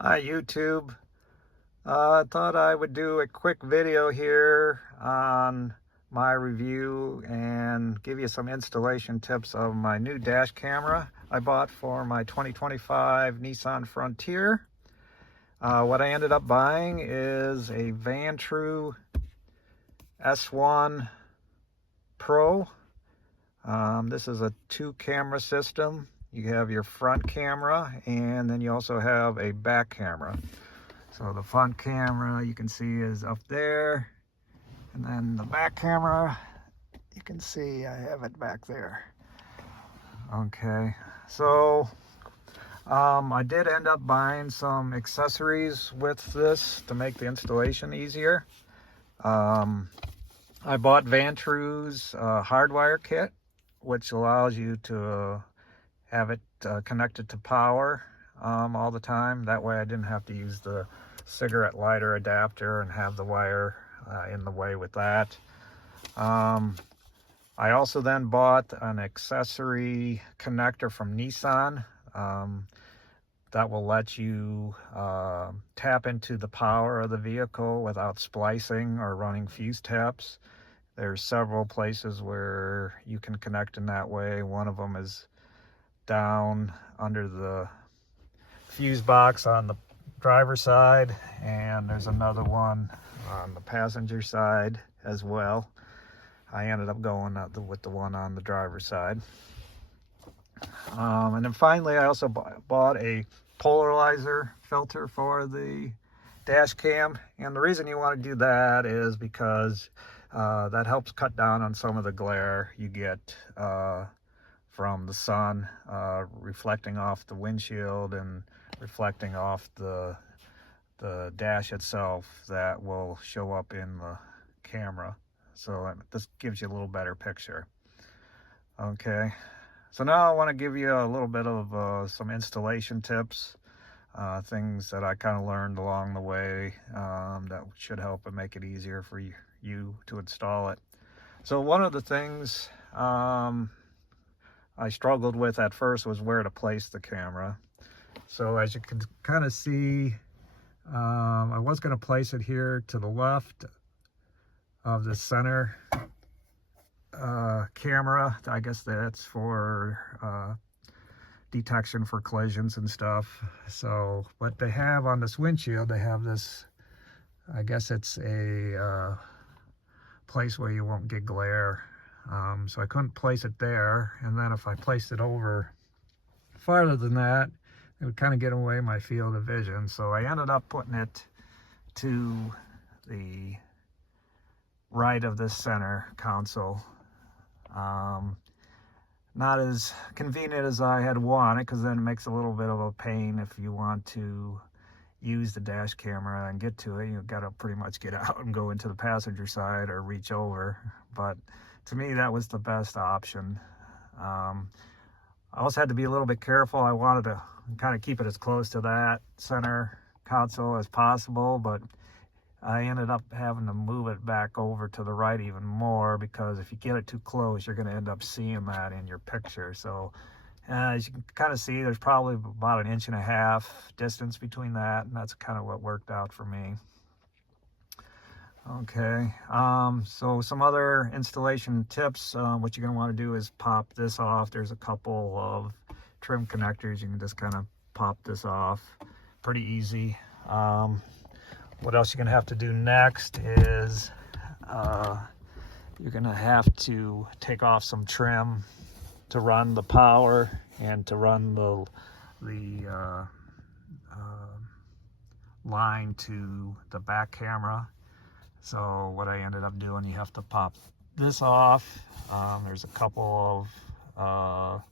Hi YouTube. I thought I would do a quick video here on my review and give you some installation tips of my new dash camera I bought for my 2025 Nissan Frontier. What I ended up buying is a Vantrue S1 Pro. This is a 2-camera system. You have your front camera and then you also have a back camera. So the front camera you can see is up there, and then the back camera you can see I have it back there. Okay, so I did end up buying some accessories with this to make the installation easier. I bought Vantrue's Hardwire kit, which allows you to have it connected to power all the time. That way I didn't have to use the cigarette lighter adapter and have the wire in the way with that. I also then bought an accessory connector from Nissan that will let you tap into the power of the vehicle without splicing or running fuse taps. There's several places where you can connect in that way. One of them is down under the fuse box on the driver's side, and there's another one on the passenger side as well. I ended up going with the one on the driver's side. And then finally I also bought a Polarizer filter for the dash cam, and the reason you want to do that is because that helps cut down on some of the glare you get from the sun reflecting off the windshield and reflecting off the dash itself that will show up in the camera. So this gives you a little better picture. Okay, so now I want to give you a little bit of some installation tips, things that I kind of learned along the way that should help and make it easier for you to install it. So one of the things I struggled with at first was where to place the camera. So as you can kind of see, I was going to place it here to the left of the center camera. I guess that's for detection for collisions and stuff. So what they have on this windshield, they have this, I guess it's a place where you won't get glare. So I couldn't place it there, and then if I placed it over farther than that, it would kind of get away my field of vision. So I ended up putting it to the right of the center console. Not as convenient as I had wanted, because then it makes a little bit of a pain if you want to use the dash camera and get to it. You've got to pretty much get out and go into the passenger side or reach over. But to me, that was the best option. I also had to be a little bit careful. I wanted to kind of keep it as close to that center console as possible, but I ended up having to move it back over to the right even more, because if you get it too close, you're going to end up seeing that in your picture. So as you can kind of see, there's probably about 1.5 inches distance between that, and that's kind of what worked out for me. Okay, so some other installation tips. What you're going to want to do is pop this off. There's a couple of trim connectors. You can just kind of pop this off. Pretty easy. What else you're going to have to do next is you're going to have to take off some trim to run the power and to run the line to the back camera. So what I ended up doing, you have to pop this off. There's a couple of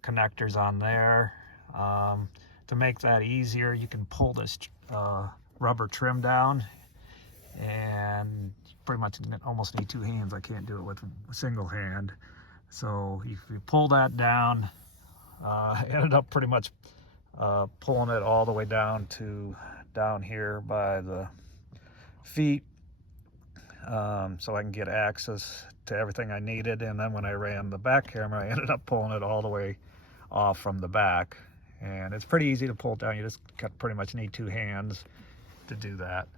connectors on there. To make that easier, you can pull this rubber trim down, and pretty much almost need 2 hands. I can't do it with a single hand. So if you pull that down, I ended up pretty much pulling it all the way down to down here by the feet, so I can get access to everything I needed. And then when I ran the back camera, I ended up pulling it all the way off from the back, and it's pretty easy to pull it down. You just pretty much need 2 hands to do that.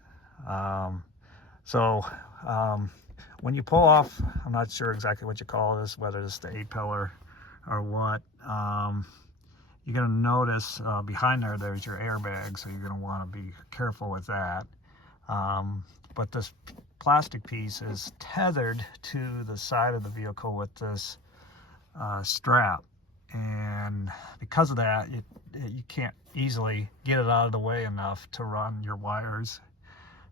When you pull off, I'm not sure exactly what you call this, whether it's the A-pillar or what, you're going to notice behind there's your airbag, so you're going to want to be careful with that. But this plastic piece is tethered to the side of the vehicle with this strap, and because of that, you can't easily get it out of the way enough to run your wires.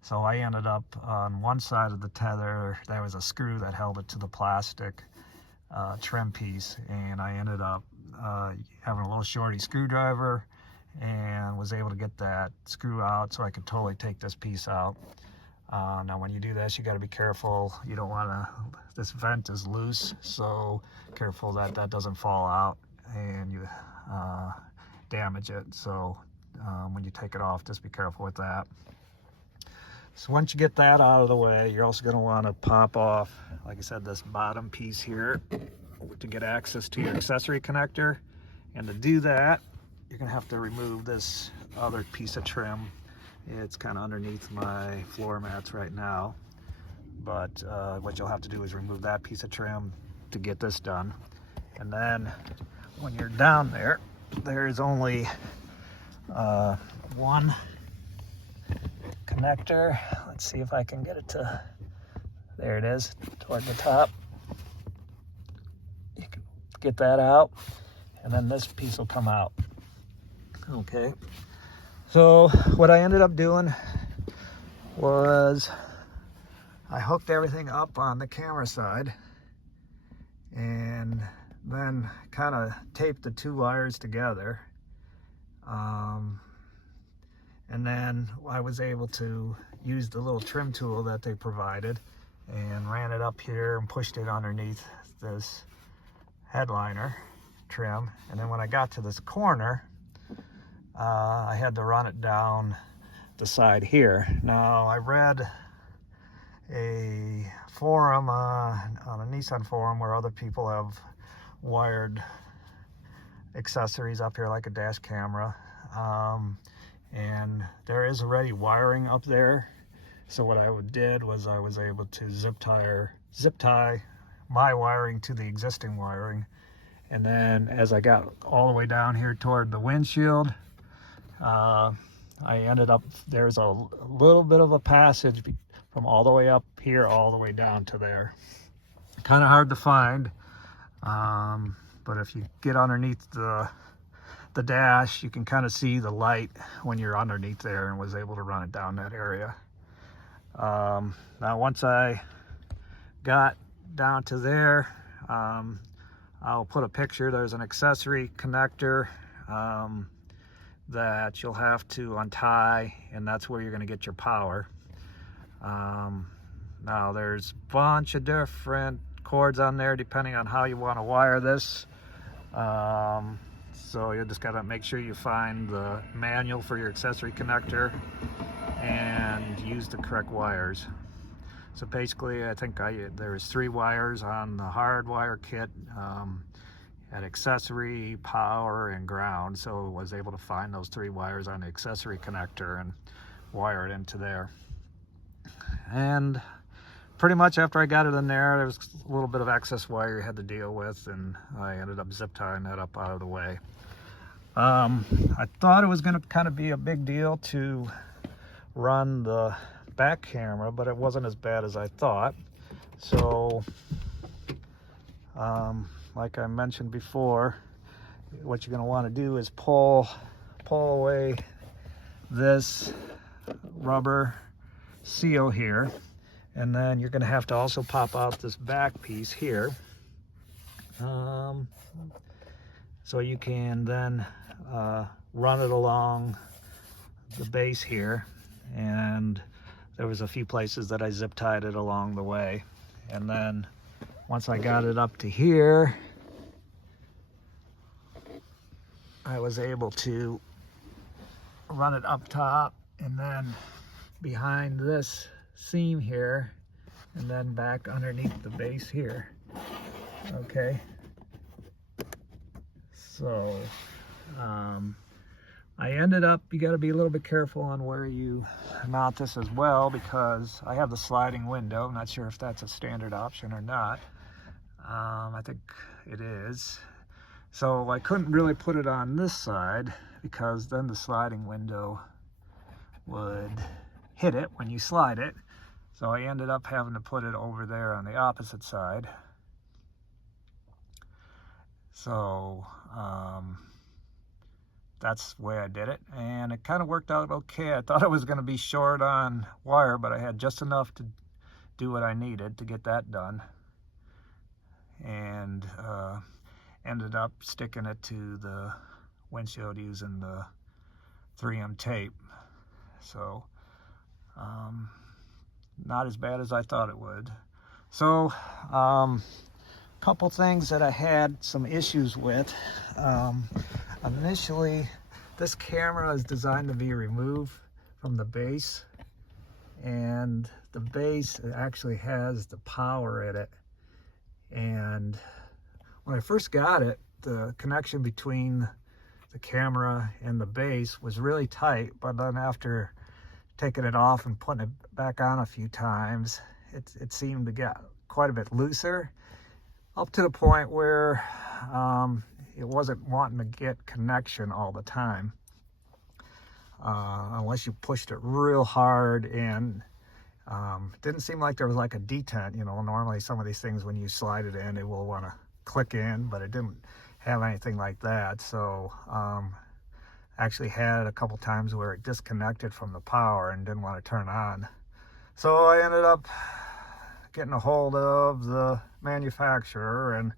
So I ended up on one side of the tether, there was a screw that held it to the plastic trim piece, and I ended up having a little shorty screwdriver and was able to get that screw out so I could totally take this piece out. Now when you do this, you got to be careful. You don't want to, this vent is loose, so careful that that doesn't fall out and you damage it. So when you take it off, just be careful with that. So once you get that out of the way, you're also going to want to pop off, like I said, this bottom piece here to get access to your accessory connector. And to do that, you're going to have to remove this other piece of trim. It's kind of underneath my floor mats right now. But what you'll have to do is remove that piece of trim to get this done. And then when you're down there, there's only one connector. Let's see if I can get it to, there it is, toward the top. You can get that out, and then this piece will come out. Okay, so what I ended up doing was I hooked everything up on the camera side and then kind of taped the 2 wires together. And then I was able to use the little trim tool that they provided and ran it up here and pushed it underneath this headliner trim. And then when I got to this corner, I had to run it down the side here. Now I read a forum on a Nissan forum where other people have wired accessories up here like a dash camera. And there is already wiring up there. So what I did was I was able to zip tie my wiring to the existing wiring. And then as I got all the way down here toward the windshield, I ended up, there's a little bit of a passage from all the way up here all the way down to there. Kind of hard to find, but if you get underneath the dash, you can kind of see the light when you're underneath there, and was able to run it down that area. Now once I got down to there, I'll put a picture. There's an accessory connector that you'll have to untie, and that's where you're going to get your power. Now there's a bunch of different cords on there depending on how you want to wire this. So you just got to make sure you find the manual for your accessory connector and use the correct wires. So basically, I think there was 3 wires on the Hardwire kit, at accessory, power, and ground. So I was able to find those 3 wires on the accessory connector and wire it into there. And pretty much after I got it in there was a little bit of excess wire you had to deal with, and I ended up zip tying that up out of the way. I thought it was going to kind of be a big deal to run the back camera, but it wasn't as bad as I thought. So like I mentioned before, what you're going to want to do is pull away this rubber seal here, and then you're going to have to also pop out this back piece here, so you can then run it along the base here. And there was a few places that I zip tied it along the way, and then once I got it up to here, I was able to run it up top and then behind this seam here, and then back underneath the base here. Okay, so I ended up, you got to be a little bit careful on where you mount this as well, because I have the sliding window. I'm not sure if that's a standard option or not. I think it is. So I couldn't really put it on this side, because then the sliding window would hit it when you slide it. So I ended up having to put it over there on the opposite side. So that's the way I did it, and it kind of worked out okay. I thought it was going to be short on wire, but I had just enough to do what I needed to get that done, and ended up sticking it to the windshield using the 3M tape. So not as bad as I thought it would. So couple things that I had some issues with. Initially, this camera is designed to be removed from the base, and the base actually has the power in it. And when I first got it, the connection between the camera and the base was really tight, but then after taking it off and putting it back on a few times, it seemed to get quite a bit looser, up to the point where it wasn't wanting to get connection all the time, unless you pushed it real hard. And it didn't seem like there was like a detent. You know, normally some of these things, when you slide it in, it will want to click in, but it didn't have anything like that. So actually had a couple times where it disconnected from the power and didn't want to turn on. So I ended up getting a hold of the manufacturer, and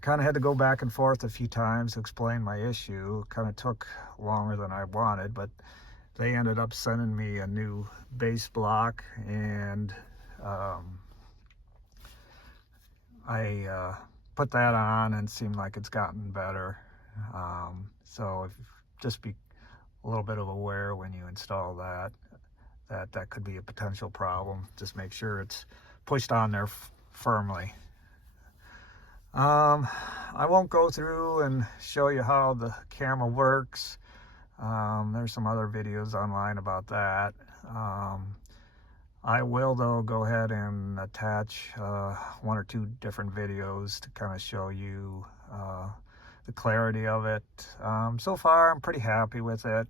kind of had to go back and forth a few times to explain my issue. Kind of took longer than I wanted, but they ended up sending me a new base block, and I put that on, and it seemed like it's gotten better. So just be a little bit of aware when you install that could be a potential problem. Just make sure it's pushed on there firmly. I won't go through and show you how the camera works. There's some other videos online about that. I will, though, go ahead and attach one or two different videos to kind of show you the clarity of it. So far, I'm pretty happy with it.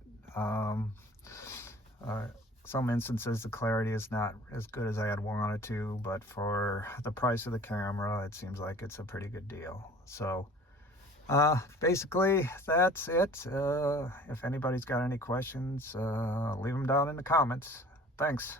Some instances the clarity is not as good as I had wanted to, but for the price of the camera, it seems like it's a pretty good deal. So basically that's it. If anybody's got any questions, leave them down in the comments. Thanks.